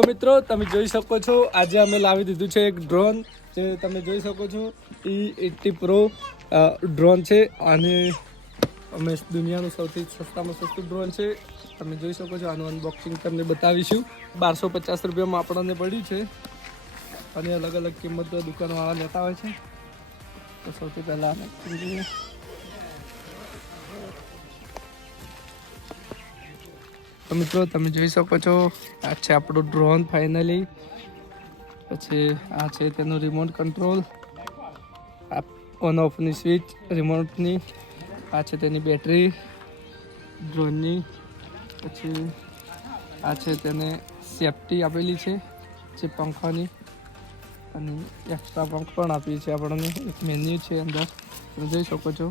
તો મિત્રો તમે જોઈ શકો છો આજે અમે લાવી દીધું છે એક ડ્રોન જે તમે જોઈ શકો છો E80 Pro ડ્રોન છે અને અમે દુનિયાનું સૌથી સસ્તામાં સસ્તું ડ્રોન છે તમે જોઈ શકો છો આનું અનબોક્સિંગ તમને બતાવીશું 1250 રૂપિયામાં આપણને પડ્યું છે અને અલગ અલગ કિંમત દુકાનવાળા લેતા હોય છે તો સૌથી પહેલાં જોઈએ તો મિત્રો તમે જોઈ શકો છો આ છે આપણું ડ્રોન ફાઇનલી પછી આ છે તેનું રિમોટ કંટ્રોલ આ ઓન ઓફની સ્વિચ રિમોટની આ છે તેની બેટરી ડ્રોનની પછી આ છે તેને સેફટી આપેલી છે જે પંખાની અને એક્સ્ટ્રા પંખ પણ આપી છે આપણને એક મેન્યુ છે અંદર તમે જોઈ શકો છો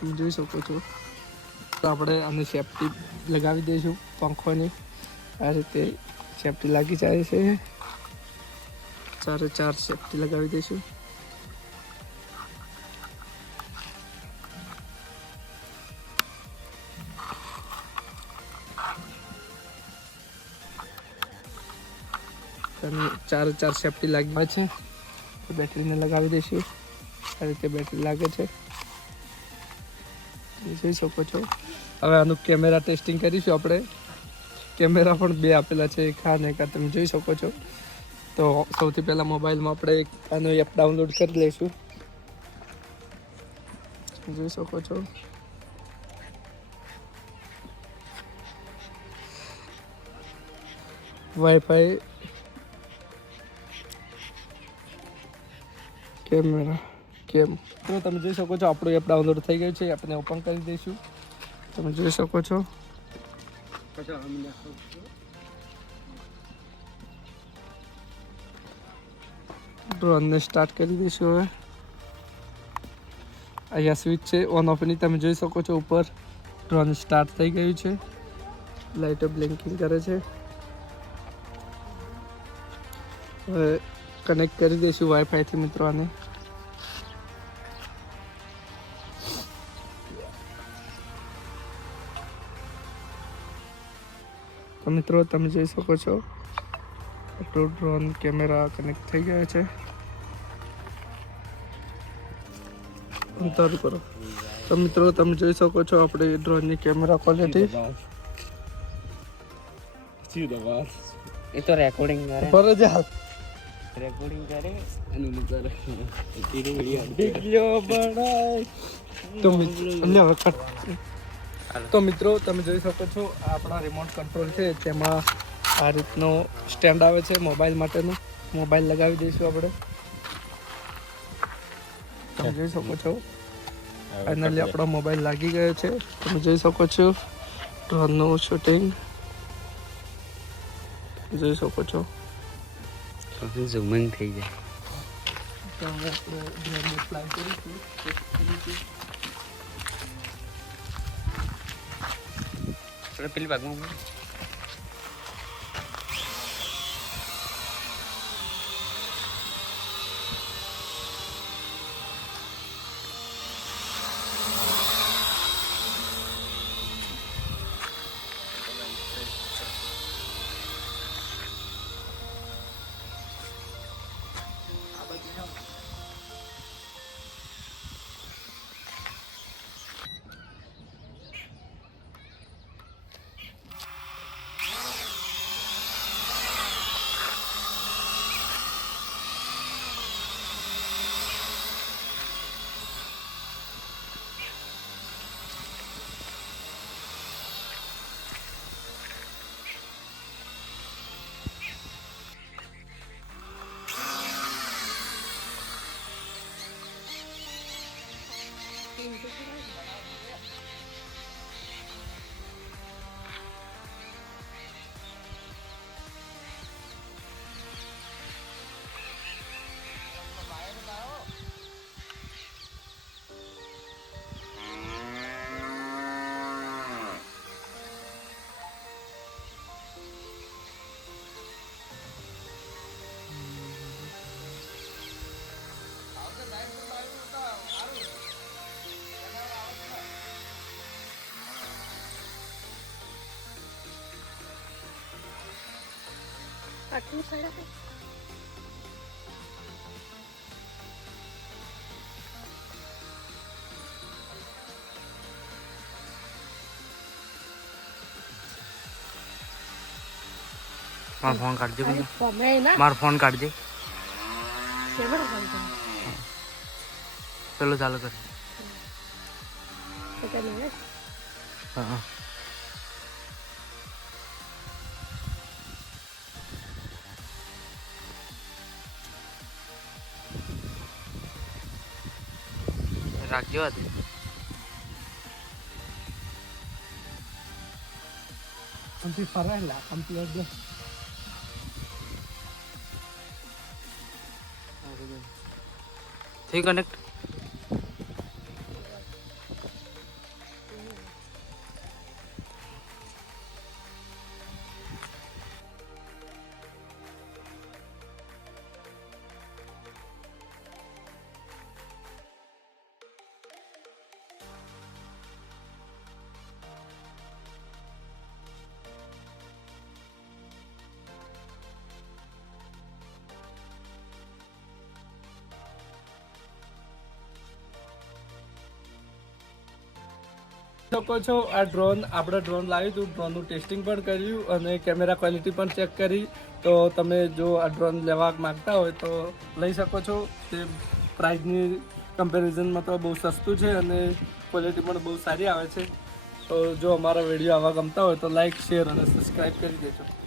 તમે જોઈ શકો છો તો આપણે આને સેફટી લગાવી દઈશું પંખોની આ રીતે સેફટી લાગી જાય છે ચારે ચાર સેફટી લગાવી દઈશું અને ચારે ચાર સેફટી લાગી છે તો બેટરીને લગાવી દઈશું આ રીતે બેટરી લાગે છે જોઈ શકો છો હવે આનું કેમેરા ટેસ્ટિંગ કરીશું આપણે કેમેરા પણ બે આપેલા છે એક હા ને એક તમે જોઈ શકો છો તો સૌથી પહેલાં મોબાઈલમાં આપણે આનો એપ ડાઉનલોડ કરી લઈશું જોઈ શકો છો વાઈફાઈ કેમેરા કેમ તો તમે જોઈ શકો છો આપણું એપ ડાઉનલોડ થઈ ગયું છે આપણે ઓપન કરી દઈશું તમે જોઈ શકો છો ડ્રોનને સ્ટાર્ટ કરી દઈશું હવે અહીંયા સ્વિચ છે ઓન ઓફની તમે જોઈ શકો છો ઉપર ડ્રોન સ્ટાર્ટ થઈ ગયું છે લાઇટો બ્લિંકિંગ કરે છે હવે કનેક્ટ કરી દઈશું વાઈફાઈથી મિત્રો આને તો મિત્રો તમે જોઈ શકો છો આપણો ડ્રોન કેમેરા કનેક્ટ થઈ ગયો છે અંતર કરો તો મિત્રો તમે જોઈ શકો છો આપણે ડ્રોનની કેમેરા ક્વોલિટી એ તો રેકોર્ડિંગ કરે ફરજિયાત રેકોર્ડિંગ કરે અને ઉતારે વિડિયો બનાય તો તો મિત્રો તમે જોઈ શકો છો આ આપણા રિમોટ કંટ્રોલ છે તેમાં આ રીતનો સ્ટેન્ડ આવે છે મોબાઈલ માટેનું મોબાઈલ લગાવી દઈશું આપણે તમે જોઈ શકો છો ફાઇનલી આપણો મોબાઈલ લાગી ગયો છે તમે જોઈ શકો છો ડ્રોનનું શૂટિંગ જોઈ શકો છો ઝૂમિંગ થઈ જાય તો હવે આપણે ડ્રોનને ફ્લાય કરીશું પેલી ભાગમાં આટલું સાડા મારો ફોન કાઢજે અરે તમે ના મારો ફોન કાઢજે કેમેરો ફોન કરો ચલો ચાલુ કર તો તમે હા રાખજો હતી આમથી ફરાયેલા આમથી અડધો થઈ કનેક્ટ શકો છો આ ડ્રોન આપણે ડ્રોન લાવ્યું હતું ડ્રોનનું ટેસ્ટિંગ પણ કર્યું અને કેમેરા ક્વોલિટી પણ ચેક કરી તો તમે જો આ ડ્રોન લેવા માંગતા હોય તો લઈ શકો છો તે પ્રાઇસની કમ્પેરિઝનમાં તો બહુ સસ્તું છે અને ક્વોલિટી પણ બહુ સારી આવે છે તો જો અમારા વિડીયો આવા ગમતા હોય તો લાઈક શેર અને સબસ્ક્રાઈબ કરી દેજો